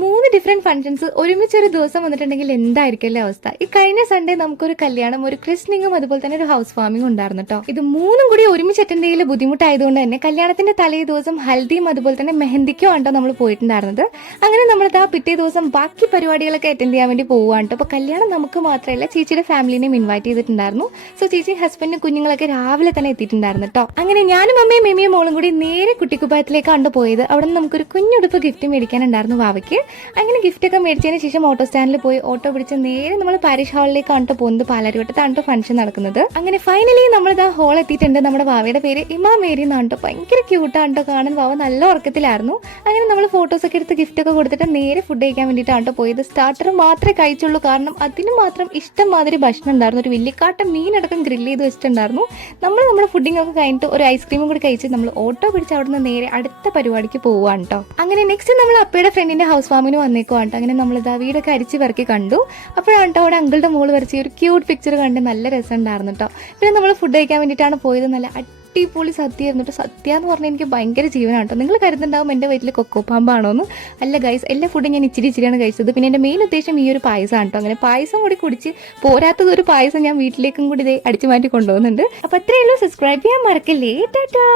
3 different functions ഒരുമിച്ചൊരു ദിവസം വന്നിട്ടുണ്ടെങ്കിൽ എന്തായിരിക്കും അവസ്ഥ. ഈ കഴിഞ്ഞ സൺഡേ നമുക്കൊരു കല്യാണം, ഒരു ക്രിസ്നിങ്ങും അതുപോലെ തന്നെ ഒരു ഹൗസ് വാമിംഗും ഉണ്ടായിരുന്നു കേട്ടോ. ഇത് മൂന്നും കൂടി ഒരുമിച്ച് അറ്റൻഡ് ചെയ്യൽ ബുദ്ധിമുട്ടായതുകൊണ്ട് തന്നെ കല്യാണത്തിന്റെ തലേ ദിവസം ഹൽദിയും അതുപോലെ തന്നെ മെഹന്തിക്കും ആണ്ടോ നമ്മൾ പോയിട്ടുണ്ടായിരുന്നത്. അങ്ങനെ നമ്മളിത് ആ പിറ്റേ ദിവസം ബാക്കി പരിപാടികളൊക്കെ അറ്റൻഡ് ചെയ്യാൻ വേണ്ടി പോവുകയാണ്. അപ്പൊ കല്യാണം നമുക്ക് മാത്രമല്ല ചേച്ചിയുടെ ഫാമിലിനെയും ഇൻവൈറ്റ് ചെയ്തിട്ടുണ്ടായിരുന്നു. സോ ചേച്ചി ഹസ്ബൻഡും കുഞ്ഞുങ്ങളൊക്കെ രാവിലെ തന്നെ എത്തിയിട്ടുണ്ടായിരുന്നു കേട്ടോ. അങ്ങനെ ഞാനും അമ്മയും മെമിയും മോളും കൂടി നേരെ കുട്ടിക്കുപ്പായത്തിലേക്കാണ് പോയത്. അവിടെ നിന്ന് നമുക്കൊരു കുഞ്ഞുടുപ്പ് ഗിഫ്റ്റ് മേടിക്കാനുണ്ടായിരുന്നു വാവയ്ക്ക്. അങ്ങനെ ഗിഫ്റ്റ് ഒക്കെ മേടിച്ചതിന് ശേഷം ഓട്ടോ സ്റ്റാൻഡിൽ പോയി ഓട്ടോ പിടിച്ച് നേരെ നമ്മൾ പാരിഷ് ഹാളിലേക്കാണ് പോകുന്നത്. പാലാരിവട്ടത്താണ് ഫംഗ്ഷൻ നടക്കുന്നത്. അങ്ങനെ ഫൈനലി നമ്മളിതാ ഹോൾ എത്തിയിട്ടുണ്ട്. നമ്മുടെ വാവയുടെ പേര് ഇമാ മേരി എന്നാണ്. ഭയങ്കര ക്യൂട്ടാണ് കാണാൻ. വാവ നല്ല ഉറക്കത്തിലായിരുന്നു. അങ്ങനെ നമ്മൾ ഫോട്ടോസ് ഒക്കെ എടുത്ത് ഗിഫ്റ്റ് ഒക്കെ കൊടുത്തിട്ട് നേരെ ഫുഡ് കഴിക്കാൻ വേണ്ടിയിട്ടാണ് പോയത്. സ്റ്റാർട്ടർ മാത്രമേ കഴിച്ചുള്ളൂ, കാരണം അതിന് മാത്രം ഇഷ്ടം മാതിരി ഭക്ഷണം ഉണ്ടായിരുന്നു. ഒരു വലിയക്കാട്ട മീനടക്കം ഗ്രില്ല് ചെയ്ത് വെച്ചിട്ടുണ്ടായിരുന്നു. നമ്മുടെ ഫുഡിംഗ് ഒക്കെ കഴിഞ്ഞിട്ട് ഒരു ഐസ്ക്രീമും കൂടി കഴിച്ച് നമ്മൾ ഓട്ടോ പിടിച്ച് അവിടെ നിന്ന് നേരെ അടുത്ത പരിപാടിക്ക് പോവാണ് കേട്ടോ. അങ്ങനെ നെക്സ്റ്റ് നമ്മൾ അപ്പയുടെ ഫ്രണ്ടിന്റെ ഹൗസ് വാമിന് വന്നേക്കുവാണ്. അങ്ങനെ നമ്മളിതാ വീടൊക്കെ അരിച്ച് പെറുക്കി കണ്ടു. അപ്പോഴാണ് കേട്ടോ അവിടെ അങ്കിളുടെ മോള് വരച്ച് ഒരു ക്യൂട്ട് പിക്ചർ കണ്ട് നല്ല രസം ഉണ്ടായിരുന്നു കേട്ടോ. പിന്നെ നമ്മൾ ഫുഡ് കഴിക്കാൻ വേണ്ടിയിട്ടാണ് പോയത്. നല്ല അടിപൊളി സദ്യ ആയിരുന്നു കേട്ടോ. സദ്യ എന്ന് പറഞ്ഞാൽ എനിക്ക് ഭയങ്കര ജീവനാണ് കേട്ടോ. നിങ്ങൾ കരുതുന്നുണ്ടാവും എൻ്റെ വീട്ടിൽ കൊക്കോ പാമ്പാണോ എന്ന്. അല്ല ഗൈസ്, എല്ലാ ഫുഡും ഞാൻ ഇച്ചിരിയാണ് കഴിച്ചത്. പിന്നെ എൻ്റെ മെയിൻ ഉദ്ദേശം ഈ ഒരു പായസമാണ് കേട്ടോ. അങ്ങനെ പായസം കൂടി കുടിച്ച് പോരാത്തത് ഒരു പായസം ഞാൻ വീട്ടിലേക്കും കൂടി ഇതേ അടിച്ചു മാറ്റി കൊണ്ടുപോകുന്നുണ്ട്. അപ്പോൾ അത്രയേ ഉള്ളൂ. സബ്സ്ക്രൈബ് ചെയ്യാൻ മറക്കല്ലേ. ടാറ്റാ.